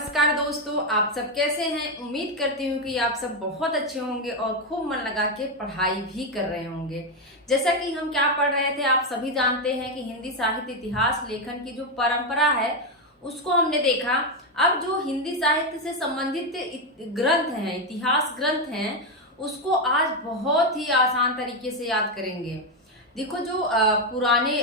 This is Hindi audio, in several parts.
नमस्कार दोस्तों, आप सब कैसे हैं। उम्मीद करती हूँ कि आप सब बहुत अच्छे होंगे और खूब मन लगा के पढ़ाई भी कर रहे होंगे। जैसा कि हम क्या पढ़ रहे थे, आप सभी जानते हैं कि हिंदी साहित्य इतिहास लेखन की जो परंपरा है उसको हमने देखा। अब जो हिंदी साहित्य से संबंधित ग्रंथ हैं, इतिहास ग्रंथ हैं, उसको आज बहुत ही आसान तरीके से याद करेंगे। देखो, जो पुराने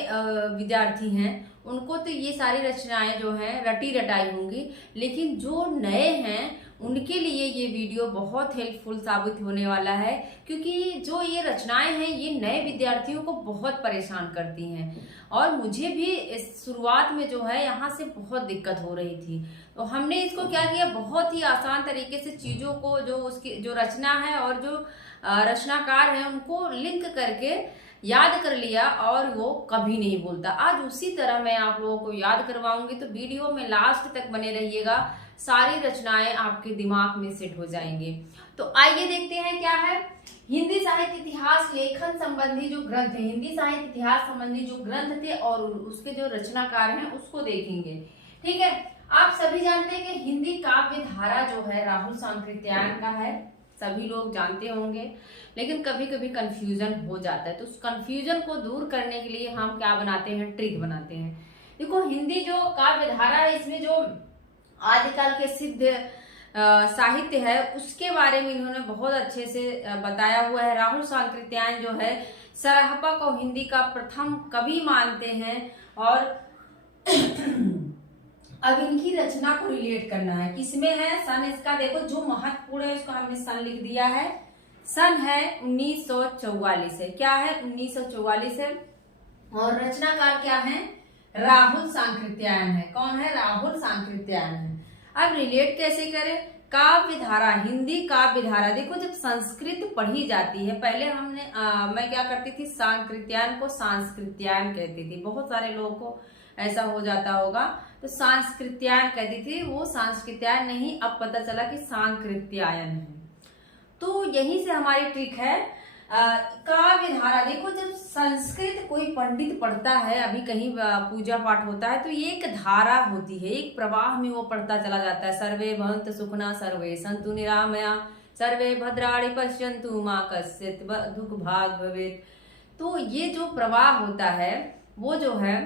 विद्यार्थी हैं उनको तो ये सारी रचनाएं जो हैं रटी रटाई होंगी, लेकिन जो नए हैं उनके लिए ये वीडियो बहुत हेल्पफुल साबित होने वाला है, क्योंकि जो ये रचनाएं हैं ये नए विद्यार्थियों को बहुत परेशान करती हैं। और मुझे भी इस शुरुआत में जो है यहाँ से बहुत दिक्कत हो रही थी, तो हमने इसको क्या किया, बहुत ही आसान तरीके से चीजों को, जो उसकी जो रचना है और जो रचनाकार है उनको लिंक करके याद कर लिया, और वो कभी नहीं भूलता। आज उसी तरह मैं आप लोगों को याद करवाऊंगी, तो वीडियो में लास्ट तक बने रहिएगा। सारी रचनाएं आपके दिमाग में सेट हो जाएंगे। तो आइए देखते हैं क्या है हिंदी साहित्य इतिहास लेखन संबंधी जो ग्रंथ है, हिंदी साहित्य इतिहास संबंधी जो ग्रंथ थे और उसके जो रचनाकार हैं उसको देखेंगे। ठीक है, आप सभी जानते हैं कि हिंदी काव्य धारा जो है राहुल सांकृत्यायन का है, सभी लोग जानते होंगे, लेकिन कभी कभी कंफ्यूजन हो जाता है। तो उस कंफ्यूजन को दूर करने के लिए हम क्या बनाते हैं, ट्रिक बनाते हैं। देखो, हिंदी जो काव्य धारा है, इसमें जो आदिकाल के सिद्ध साहित्य है उसके बारे में इन्होंने बहुत अच्छे से बताया हुआ है। राहुल सांकृत्यायन जो है सराहपा को हिंदी का प्रथम कवि मानते हैं, और अब इनकी रचना को रिलेट करना है। किसमें है सन, इसका देखो जो महत्वपूर्ण है उसको हमने सन लिख दिया है। सन है 1944 है, क्या है 1944 है, और रचनाकार क्या है, राहुल सांकृत्यायन है। कौन है, राहुल सांकृत्यायन है। अब रिलेट कैसे करें, काव्य धारा, हिंदी काव्य धारा। देखो, जब संस्कृत पढ़ी जाती है, पहले मैं क्या करती थी, सांकृत्यायन को सांस्कृत्यायन कहती थी। बहुत सारे लोगों को ऐसा हो जाता होगा, तो सांस्कृत्यायन कहती थी, वो सांस्कृत्यायन नहीं, अब पता चला कि सांकृत्यायन है। तो यहीं से हमारी ट्रिक है। काव्य धारा, देखो जब संस्कृत कोई पंडित पढ़ता है, अभी कहीं पूजा पाठ होता है, तो ये एक धारा होती है, एक प्रवाह में वो पढ़ता चला जाता है। सर्वे भवन्तु सुखिनः, सर्वे सन्तु निरामया, सर्वे भद्राणि पश्यन्तु मा कश्चित् दुःख भाग् भवेत्। तो ये जो प्रवाह होता है वो जो है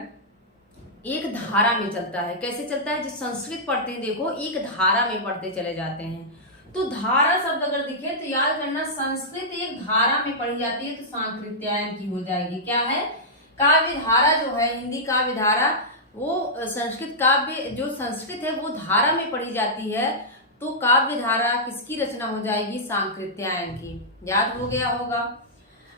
एक धारा में चलता है। कैसे चलता है, जो संस्कृत पढ़ते हैं देखो, एक धारा में पढ़ते चले जाते हैं। तो धारा शब्द अगर दिखे तो याद करना, संस्कृत एक धारा में पढ़ी जाती है, तो सांकृत्यायन की हो जाएगी। क्या है, काव्य धारा जो है, हिंदी काव्य धारा, वो संस्कृत काव्य जो संस्कृत है वो धारा में पढ़ी जाती है, तो काव्य धारा किसकी रचना हो जाएगी, सांकृत्यायन की। याद हो गया होगा।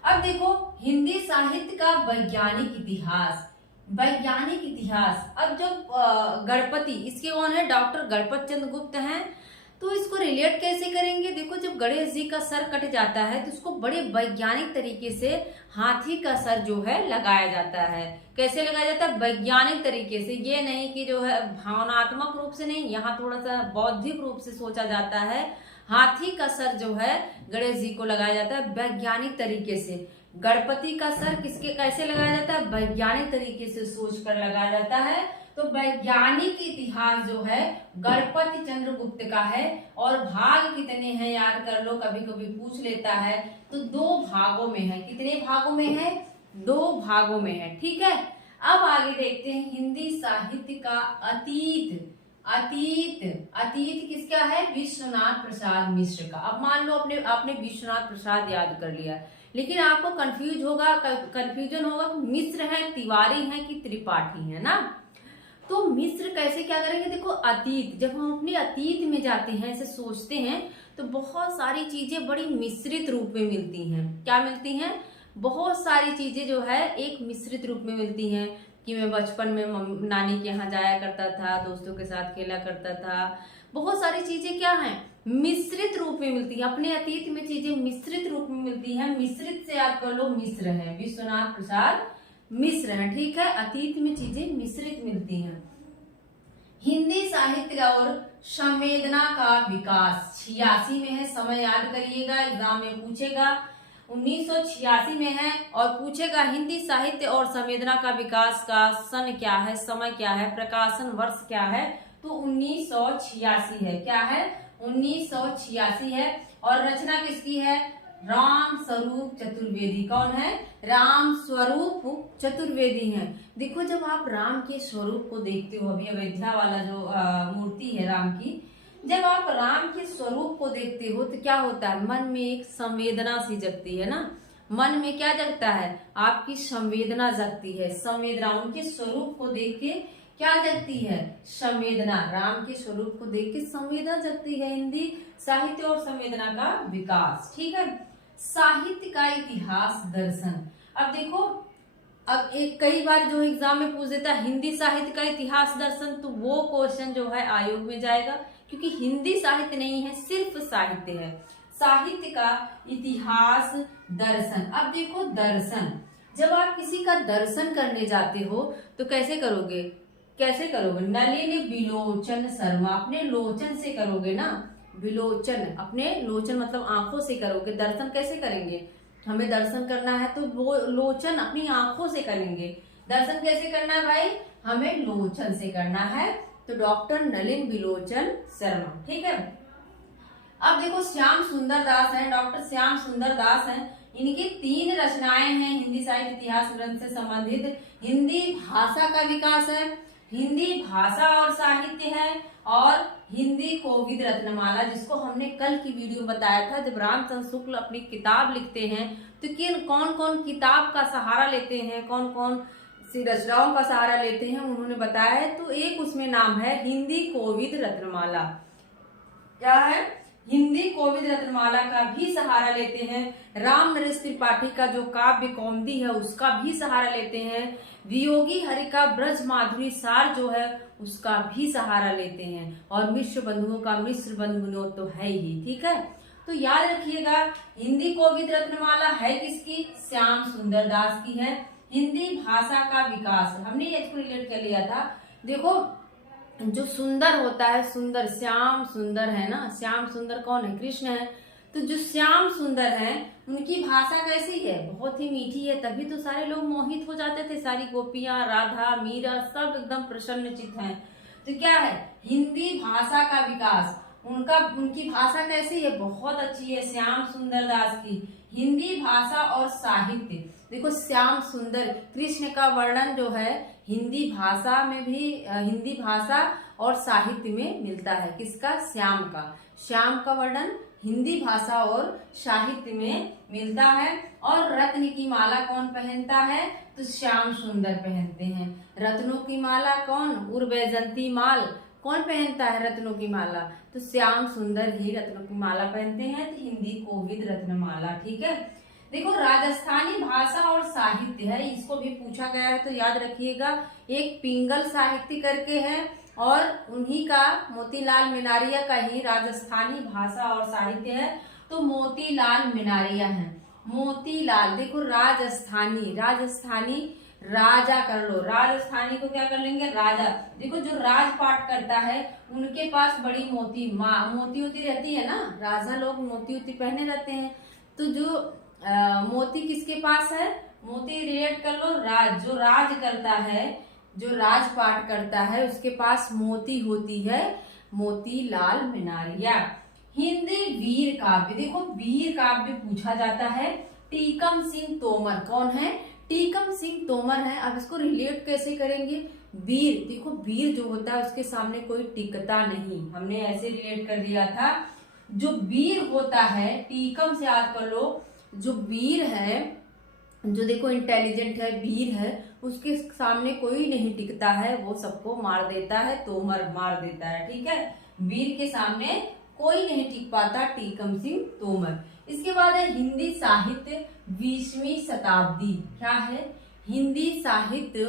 अब देखो, हिंदी साहित्य का वैज्ञानिक इतिहास, वैज्ञानिक इतिहास। अब जब गणपति, इसके कौन है, डॉक्टर गणपत चंद्र गुप्त हैं, तो इसको रिलेट कैसे करेंगे। देखो, जब गणेश जी का सर कट जाता है तो उसको बड़े वैज्ञानिक तरीके से हाथी का सर जो है लगाया जाता है। कैसे लगाया जाता है, वैज्ञानिक तरीके से। ये नहीं कि जो है भावनात्मक रूप से नहीं, यहाँ थोड़ा सा बौद्धिक रूप से सोचा जाता है। हाथी का सर जो है गणेश जी को लगाया जाता है वैज्ञानिक तरीके से। गणपति का सर किसके कैसे लगाया जाता है, वैज्ञानिक तरीके से सोचकर लगाया जाता है। तो वैज्ञानिक इतिहास जो है गणपति चंद्रगुप्त का है। और भाग कितने हैं याद कर लो, कभी कभी पूछ लेता है। तो 2 भागों में है। कितने भागों में है, 2 भागों में है। ठीक है, अब आगे देखते हैं हिंदी साहित्य का अतीत। अतीत किसका है, विश्वनाथ प्रसाद मिश्र का। अब मान लो आपने विश्वनाथ प्रसाद याद कर लिया, लेकिन आपको कंफ्यूजन होगा कि मिश्र है, तिवारी है कि त्रिपाठी है ना। तो मिश्र कैसे क्या करेंगे, देखो अतीत, जब हम अपने अतीत में जाते हैं, ऐसे सोचते हैं, तो बहुत सारी चीजें बड़ी मिश्रित रूप में मिलती हैं। क्या मिलती हैं, बहुत सारी चीजें जो है एक मिश्रित रूप में मिलती हैं। कि मैं बचपन में नानी के यहाँ जाया करता था, दोस्तों के साथ खेला करता था। बहुत सारी चीजें क्या हैं, मिश्रित रूप में मिलती है। अपने अतीत में चीजें मिश्रित रूप में मिलती हैं। मिश्रित से याद कर लो, मिश्र है, विश्वनाथ प्रसाद मिश्र है। ठीक है, अतीत में चीजें मिश्रित मिलती हैं। हिंदी साहित्य और संवेदना का विकास 86 में है। समय याद करिएगा, एग्जाम में पूछेगा। 1986 में है और पूछेगा हिंदी साहित्य और संवेदना का विकास का सन क्या है, समय क्या है, प्रकाशन वर्ष क्या है, तो 1986 है। क्या है? 1986 है। और रचना किसकी है? राम स्वरूप चतुर्वेदी। कौन है? राम स्वरूप चतुर्वेदी हैं। देखो जब आप राम के स्वरूप को देखते हो, अभी अयोध्या वाला जो मूर्ति है राम की, जब आप राम के स्वरूप को देखते हो तो क्या होता है? मन में एक संवेदना सी जगती है ना। मन में क्या जगता है? आपकी संवेदना जगती है। संवेदना उनके स्वरूप को देख के क्या जगती है? संवेदना। राम के स्वरूप को देख के संवेदना जगती है। हिंदी साहित्य और संवेदना का विकास। ठीक है। साहित्य का इतिहास दर्शन। अब देखो, अब एक कई बार जो एग्जाम में पूछ देता है हिंदी साहित्य का इतिहास दर्शन, तो वो क्वेश्चन जो है आयोग में जाएगा, क्योंकि हिंदी साहित्य नहीं है, सिर्फ साहित्य है। साहित्य का इतिहास दर्शन। अब देखो दर्शन, जब आप किसी का दर्शन करने जाते हो तो कैसे करोगे? कैसे करोगे? नलिन विलोचन शर्मा, अपने लोचन से करोगे ना। विलोचन, अपने लोचन मतलब आंखों से करोगे। दर्शन कैसे करेंगे? हमें दर्शन करना है तो वो लोचन अपनी आंखों से करेंगे। दर्शन कैसे करना है भाई? हमें लोचन से करना है। तो डॉक्टर नलिन विलोचन शर्मा। ठीक है। अब देखो श्याम सुंदर दास हैं, डॉक्टर श्याम सुंदर दास हैं। इनकी 3 रचनाएं हैं हिंदी साहित्य इतिहास ग्रंथ से संबंधित। हिंदी भाषा का विकास है, हिंदी भाषा और साहित्य है, और हिंदी कोविद रत्नमाला, जिसको हमने कल की वीडियो में बताया था। जब रामचंद्र शुक्ल अपनी किताब लिखते हैं तो किन कौन कौन किताब का सहारा लेते हैं, कौन कौन सी रचनाओं का सहारा लेते हैं, उन्होंने बताया है। तो एक उसमें नाम है हिंदी कोविद रत्नमाला। क्या है? हिंदी कोविद रत्नमाला का भी सहारा लेते हैं। राम नरेश त्रिपाठी का जो काव्य कौमुदी है उसका भी सहारा लेते हैं। वियोगी हरि का ब्रज माधुरी सार जो है उसका भी सहारा लेते हैं। और मिश्र बंधुओं का मिश्र बंधु विनोद तो है ही। ठीक है। तो याद रखिएगा, हिंदी कोविद रत्नमाला है किसकी? श्याम सुंदर दास की है। हिंदी भाषा का विकास, हमने इसको रिलेट कर लिया था। देखो जो सुंदर होता है, सुंदर, श्याम सुंदर है ना। श्याम सुंदर कौन है? कृष्ण है। तो जो श्याम सुंदर है उनकी भाषा कैसी है? बहुत ही मीठी है, तभी तो सारे लोग मोहित हो जाते थे। सारी गोपियां, राधा, मीरा सब एकदम प्रसन्नचित्त हैं। तो क्या है? हिंदी भाषा का विकास। उनकी भाषा कैसी है? बहुत अच्छी है श्याम सुंदर दास की। हिंदी भाषा और साहित्य, देखो श्याम सुंदर, कृष्ण का वर्णन जो है हिंदी भाषा में भी, हिंदी भाषा और साहित्य में मिलता है। किसका? श्याम का। श्याम का वर्णन हिंदी भाषा और साहित्य में मिलता है। और रत्न की माला कौन पहनता है? तो श्याम सुंदर पहनते हैं। रत्नों की माला कौन? उर्वैजंती माल कौन पहनता है रत्नों की माला? तो श्याम सुंदर ही रत्नों की माला पहनते हैं। तो हिंदी कोविद रत्नमाला। ठीक है। देखो राजस्थानी भाषा और साहित्य है, इसको भी पूछा गया है तो याद रखिएगा। एक पिंगल साहित्य करके है, और उन्हीं का मोतीलाल मिनारिया का ही राजस्थानी भाषा और साहित्य है। तो मोतीलाल मिनारिया है। मोतीलाल, देखो राजस्थानी, राजस्थानी राजा कर लो। राजस्थानी को क्या कर लेंगे? राजा। देखो जो राजपाट करता है उनके पास बड़ी मोती होती रहती है ना। राजा लोग मोती पहने रहते हैं। तो जो मोती किसके पास है? मोती रिलेट कर लो जो राज करता है, जो राजपाट करता है उसके पास मोती होती है। मोतीलाल मिनारिया। हिंदी वीर काव्य, देखो वीर काव्य पूछा जाता है। टीकम सिंह तोमर कौन है? टीकम सिंह तोमर है। अब इसको रिलेट कैसे करेंगे? वीर, देखो वीर जो होता है उसके सामने कोई टिकता नहीं, हमने ऐसे रिलेट कर दिया था। जो वीर होता है, टीकम से याद कर लो, जो वीर है, जो देखो इंटेलिजेंट है, वीर है, उसके सामने कोई नहीं टिकता है, वो सबको मार देता है। तोमर मार देता है। ठीक है। वीर के सामने कोई नहीं टिक पाता, टीकम सिंह तोमर। इसके बाद है हिंदी साहित्य 20वीं शताब्दी। क्या है? हिंदी साहित्य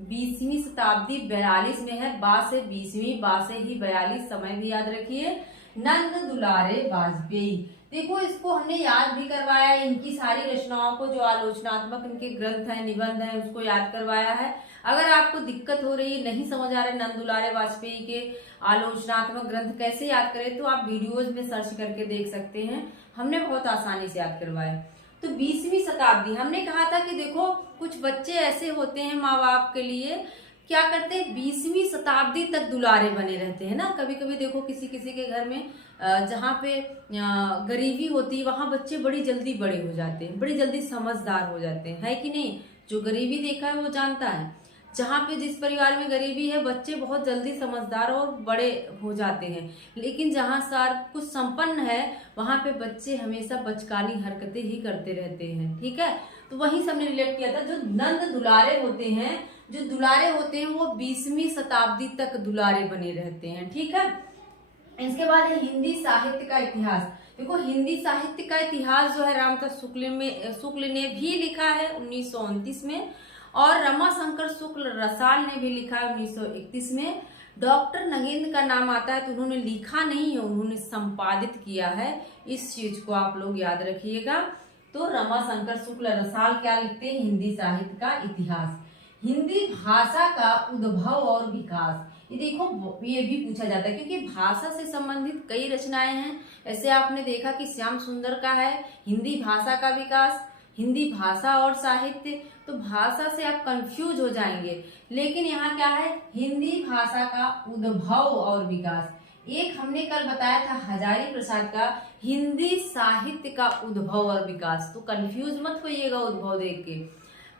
20वीं शताब्दी 42 में है। बा से 20वीं, बा से ही 42, समय भी याद रखिए। नंद दुलारे वाजपेयी, देखो इसको हमने याद भी करवाया है। इनकी सारी रचनाओं को, जो आलोचनात्मक इनके ग्रंथ हैं, निबंध हैं, उसको याद करवाया है। अगर आपको दिक्कत हो रही है, नहीं समझ आ रहा है नंद दुलारे वाजपेयी के आलोचनात्मक ग्रंथ कैसे याद करें, तो आप वीडियोज में सर्च करके देख सकते हैं। हमने बहुत आसानी से याद करवाया। तो 20वीं शताब्दी, हमने कहा था कि देखो कुछ बच्चे ऐसे होते हैं माँ बाप के लिए क्या करते हैं, 20वीं शताब्दी तक दुलारे बने रहते हैं ना। कभी कभी देखो किसी किसी के घर में जहाँ पे गरीबी होती है वहां बच्चे बड़ी जल्दी बड़े हो जाते हैं, बड़ी जल्दी समझदार हो जाते हैं, है कि नहीं। जो गरीबी देखा है वो जानता है। जहाँ पे जिस परिवार में गरीबी है बच्चे बहुत जल्दी समझदार और बड़े हो जाते हैं, लेकिन जहाँ सार कुछ संपन्न है वहां पे बच्चे हमेशा बचकानी हरकतें ही करते रहते हैं, ठीक है। तो वही सबने रिलेट किया था। जो नंद दुलारे होते हैं, जो दुलारे होते हैं वो 20वीं शताब्दी तक दुलारे बने रहते हैं, ठीक है। इसके बाद है हिंदी साहित्य का इतिहास। देखो हिंदी साहित्य का इतिहास जो है रामदास शुक्ल ने भी लिखा है 1929 में, और रमाशंकर शुक्ल रसाल ने भी लिखा है 1931 में। डॉक्टर नगेंद्र का नाम आता है तो उन्होंने लिखा नहीं है, उन्होंने संपादित किया है। इस चीज को आप लोग याद रखिएगा। तो रमाशंकर शुक्ल रसाल क्या लिखते हैं, हिंदी साहित्य का इतिहास। हिंदी भाषा का उद्भव और विकास, ये देखो ये भी पूछा जाता है क्योंकि भाषा से संबंधित कई रचनाएं हैं। ऐसे आपने देखा कि श्याम सुंदर का है हिंदी भाषा का विकास, हिंदी भाषा और साहित्य। तो भाषा से आप कंफ्यूज हो जाएंगे, लेकिन यहाँ क्या है, हिंदी भाषा का उद्भव और विकास। एक हमने कल बताया था हजारी प्रसाद का हिंदी साहित्य का उद्भव और विकास, तो कंफ्यूज मत होइएगा उद्भव देख के।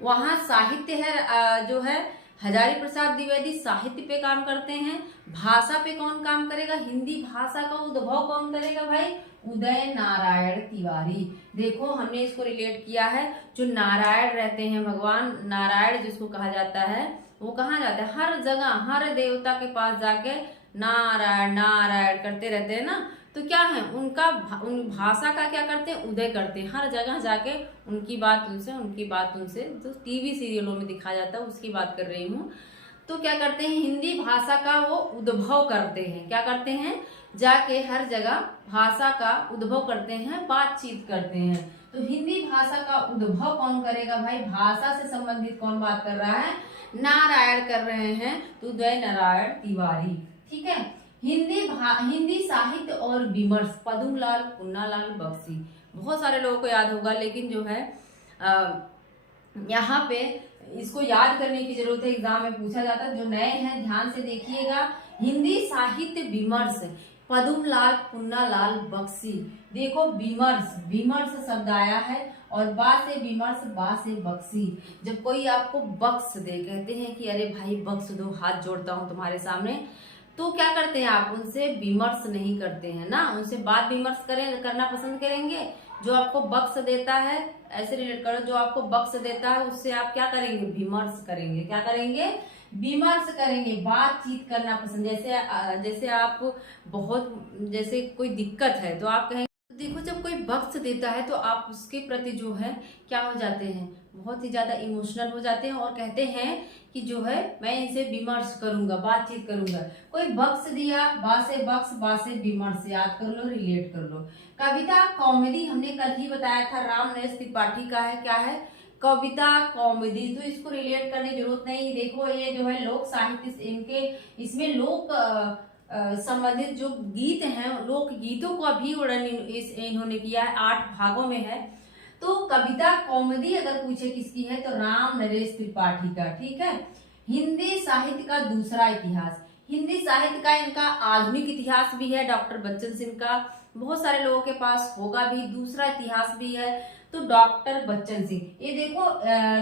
वहां साहित्य है जो है हजारी प्रसाद द्विवेदी साहित्य पे काम करते हैं, भाषा पे कौन काम करेगा, हिंदी भाषा का उद्भव कौन करेगा भाई, उदय नारायण तिवारी। देखो हमने इसको रिलेट किया है, जो नारायण रहते हैं, भगवान नारायण जिसको कहा जाता है, वो कहाँ जाता है, हर जगह हर देवता के पास जाके नारायण नारायण करते रहते हैं ना। तो क्या है उन भाषा का क्या करते हैं, उदय करते हैं, हर जगह जाके उनकी बात उनसे जो टीवी सीरियलों में दिखाया जाता है उसकी बात कर रही हूँ। तो क्या करते हैं, हिंदी भाषा का वो उद्भव करते हैं, क्या करते हैं, जाके हर जगह भाषा का उद्भव करते हैं, बातचीत करते हैं। तो हिंदी भाषा का उद्भव कौन करेगा भाई, भाषा से संबंधित कौन बात कर रहा है, नारायण कर रहे हैं, तो उदय नारायण तिवारी, ठीक है। हिंदी साहित्य और विमर्श, पद्मलाल पुन्नालाल बख्शी। बहुत सारे लोगों को याद होगा, लेकिन जो है यहाँ पे इसको याद करने की जरूरत है, एग्जाम में पूछा जाता है। जो नए हैं ध्यान से देखिएगा, हिंदी साहित्य विमर्श पद्मलाल पुन्नालाल बख्शी। देखो विमर्श शब्द आया है और बा से विमर्श, बा से बख्शी। जब कोई आपको बख्श दे, कहते हैं कि अरे भाई बख्श दो, हाथ जोड़ता हूं तुम्हारे सामने, तो क्या करते हैं आप, उनसे विमर्श नहीं करते हैं ना, उनसे बात विमर्श करना पसंद करेंगे। जो आपको बख्श देता है, ऐसे रिलेट करो, जो आपको बख्श देता है उससे आप क्या करेंगे, विमर्श करेंगे, क्या करेंगे, विमर्श करेंगे, बातचीत करना पसंद। जैसे आप जैसे कोई दिक्कत है तो आप कहेंगे, देखो जब कोई बख्श देता है तो आप उसके प्रति जो है क्या हो जाते हैं, बहुत ही ज्यादा इमोशनल हो जाते हैं और कहते हैं कि जो है मैं इनसे विमर्श करूंगा, बातचीत करूंगा। कोई बख्श दिया, बा से बख्श, बा से विमर्श, याद कर लो, रिलेट कर लो। कविता कॉमेडी हमने कल ही बताया था, राम नरेश त्रिपाठी का है, क्या है, कविता कॉमेडी। तो इसको रिलेट करने की जरूरत नहीं। देखो ये जो है लोक साहित्य, इनके इसमें लोक संबंधित जो गीत हैं, लोक गीतों का भी वर्णन इन्होंने किया है, 8 भागों में है। तो कविता कॉमेडी अगर पूछे किसकी है तो राम नरेश त्रिपाठी का, ठीक है। हिंदी साहित्य का दूसरा इतिहास, हिंदी साहित्य का इनका आधुनिक इतिहास भी है, डॉक्टर बच्चन सिंह का, बहुत सारे लोगों के पास होगा भी, दूसरा इतिहास भी है। तो डॉक्टर बच्चन सिंह, ये देखो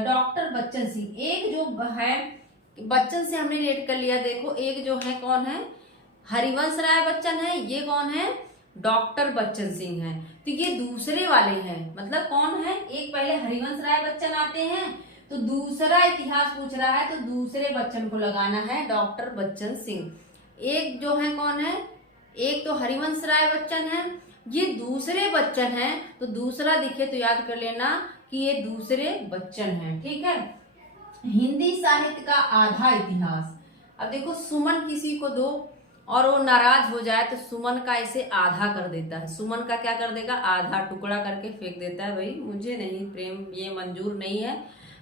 डॉक्टर बच्चन सिंह, एक जो है बच्चन से हमने रिलेट कर लिया। देखो एक जो है कौन है, हरिवंश राय बच्चन है, ये कौन है, डॉक्टर बच्चन सिंह है। तो ये दूसरे वाले हैं, मतलब कौन है, एक पहले हरिवंश राय बच्चन आते हैं, तो दूसरा इतिहास पूछ रहा है तो दूसरे बच्चन को लगाना है, डॉक्टर बच्चन सिंह। एक जो है कौन है, एक तो हरिवंश राय बच्चन है, ये दूसरे बच्चन है, तो दूसरा दिखे तो याद कर लेना कि ये दूसरे बच्चन है, ठीक है। हिंदी साहित्य का आधा इतिहास, अब देखो सुमन किसी को दो और वो नाराज हो जाए तो सुमन का इसे आधा कर देता है, सुमन का क्या कर देगा, आधा टुकड़ा करके फेंक देता है, भाई मुझे नहीं प्रेम, ये मंजूर नहीं है,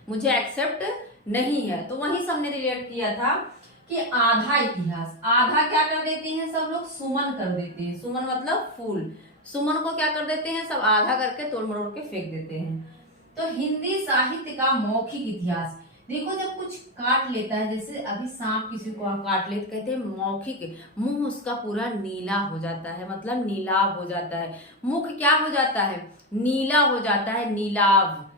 मुझे एक्सेप्ट नहीं है। तो वही सबने रिलेट किया था कि आधा इतिहास, आधा क्या कर देते हैं सब लोग, सुमन कर देते हैं, सुमन मतलब फूल, सुमन को क्या कर देते हैं सब आधा करके तोड़ मरोड़ के फेंक देते हैं। तो हिंदी साहित्य का मौखिक इतिहास, देखो जब कुछ काट लेता है, जैसे अभी सांप किसी को काट ले तो कहते हैं मौखिक, मुंह उसका पूरा नीला हो जाता है, मतलब नीलाभ हो जाता है। मुख क्या हो जाता है? नीला हो जाता है, नीलाभ।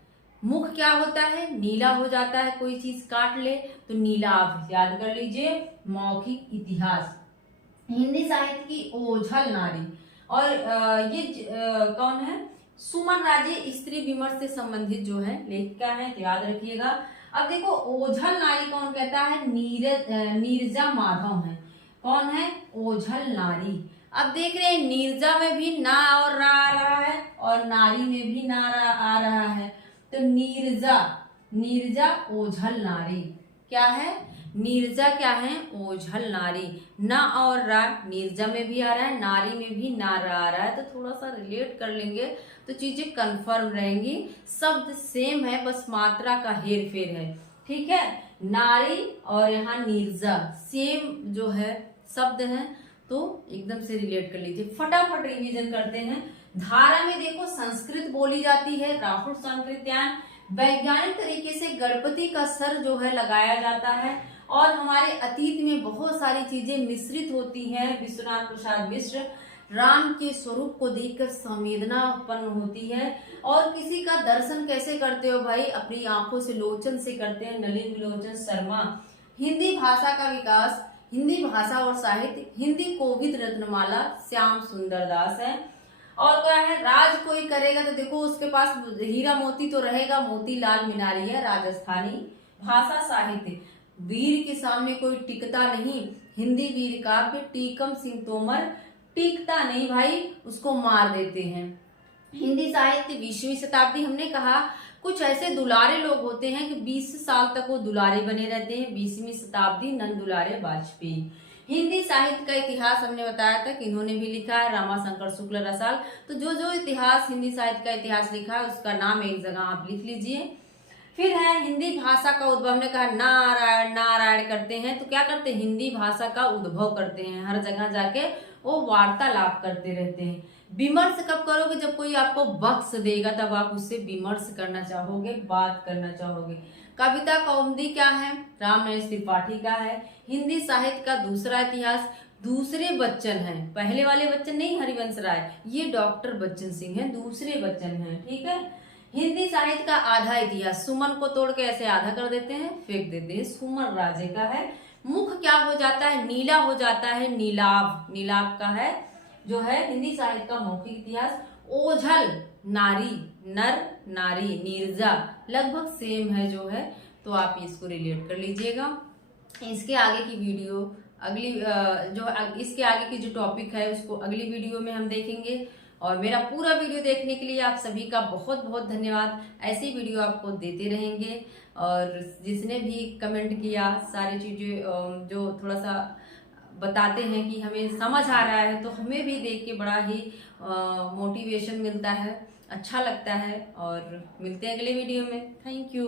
मुख क्या होता है? नीला हो जाता है, कोई चीज काट ले तो नीलाभ। याद कर लीजिए, मौखिक इतिहास। हिंदी साहित्य की ओझल नारी, और कौन है? सुमन राजे स्त्री विमर्श से संबंधित जो है लेखिका है, तो याद रखिएगा। अब देखो ओझल नारी कौन कहता है? नीरजा माधव है। कौन है? ओझल नारी। अब देख रहे हैं नीरजा में भी ना और रा आ रहा है, और नारी में भी ना आ रहा है, तो नीरजा, नीरजा ओझल नारी। क्या है? नीरजा क्या है? ओझल नारी। ना और रा नीरजा में भी आ रहा है, नारी में भी ना रा आ रहा है, तो थोड़ा सा रिलेट कर लेंगे तो चीजें कंफर्म रहेंगी। शब्द सेम है, बस मात्रा का हेर फेर है। ठीक है, नारी और यहाँ नीरजा सेम जो है शब्द है, तो एकदम से रिलेट कर लीजिए। फटाफट रिवीजन करते हैं। धारा में देखो संस्कृत बोली जाती है, राहुल संकृत्यान। वैज्ञानिक तरीके से गणपति का सर जो है लगाया जाता है, और हमारे अतीत में बहुत सारी चीजें मिश्रित होती हैं। विश्वनाथ प्रसाद मिश्र, राम के स्वरूप को देखकर संवेदना उत्पन्न होती है। और किसी का दर्शन कैसे करते हो भाई? अपनी आंखों से लोचन से करते हैं, नलिन विलोचन शर्मा। हिंदी भाषा का विकास, हिंदी भाषा और साहित्य, हिंदी कोविद रत्नमाला श्याम सुंदर दास है। और क्या है? राज कोई करेगा, तो देखो उसके पास हीरा मोती तो रहेगा, मोतीलाल मिनारी है, राजस्थानी। भाषा साहित्य, वीर के सामने कोई टिकता नहीं, हिंदी वीर काव्य टीकम सिंह तोमर। टिकता नहीं भाई, उसको मार देते हैं। हिंदी साहित्य 20वीं शताब्दी, हमने कहा कुछ ऐसे दुलारे लोग होते हैं कि 20 साल तक वो दुलारे बने रहते हैं। 20वीं शताब्दी, नंद दुलारे वाजपेयी। हिंदी साहित्य का इतिहास हमने बताया था कि इन्होंने भी लिखा है, रामाशंकर शुक्ल रसाल। तो जो जो इतिहास, हिंदी साहित्य का इतिहास लिखा है उसका नाम एक जगह आप लिख लीजिए। फिर है हिंदी भाषा का उद्भव, हमने कहा नारायण नारायण करते हैं, तो क्या करते हैं? हिंदी भाषा का उद्भव करते हैं, हर जगह जाके वो वार्तालाप करते रहते हैं। विमर्श कब करोगे? जब कोई आपको बख्श देगा तब आप उससे विमर्श करना चाहोगे, बात करना चाहोगे। कविता कौमुदी क्या है? रामनरेश त्रिपाठी का है। हिंदी साहित्य का दूसरा इतिहास, दूसरे बच्चन है, पहले वाले बच्चन नहीं हरिवंश राय, ये डॉक्टर बच्चन सिंह है, दूसरे बच्चन है। ठीक है, हिंदी साहित्य का आधा इतिहास, सुमन को तोड़ के ऐसे आधा कर देते हैं, फेंक देते हैं, सुमन राजे का है। मुख क्या हो जाता है? नीला हो जाता है, नीलाभ, नीलाभ का है जो है हिंदी साहित्य का मौखिक इतिहास। ओझल नारी, नर नारी, नीरजा लगभग सेम है जो है, तो आप इसको रिलेट कर लीजिएगा। इसके आगे की वीडियो अगली इसके आगे की जो टॉपिक है उसको अगली वीडियो में हम देखेंगे। और मेरा पूरा वीडियो देखने के लिए आप सभी का बहुत बहुत धन्यवाद। ऐसी वीडियो आपको देते रहेंगे। और जिसने भी कमेंट किया, सारी चीज़ें जो थोड़ा सा बताते हैं कि हमें समझ आ रहा है, तो हमें भी देख के बड़ा ही मोटिवेशन मिलता है, अच्छा लगता है। और मिलते हैं अगले वीडियो में। Thank you.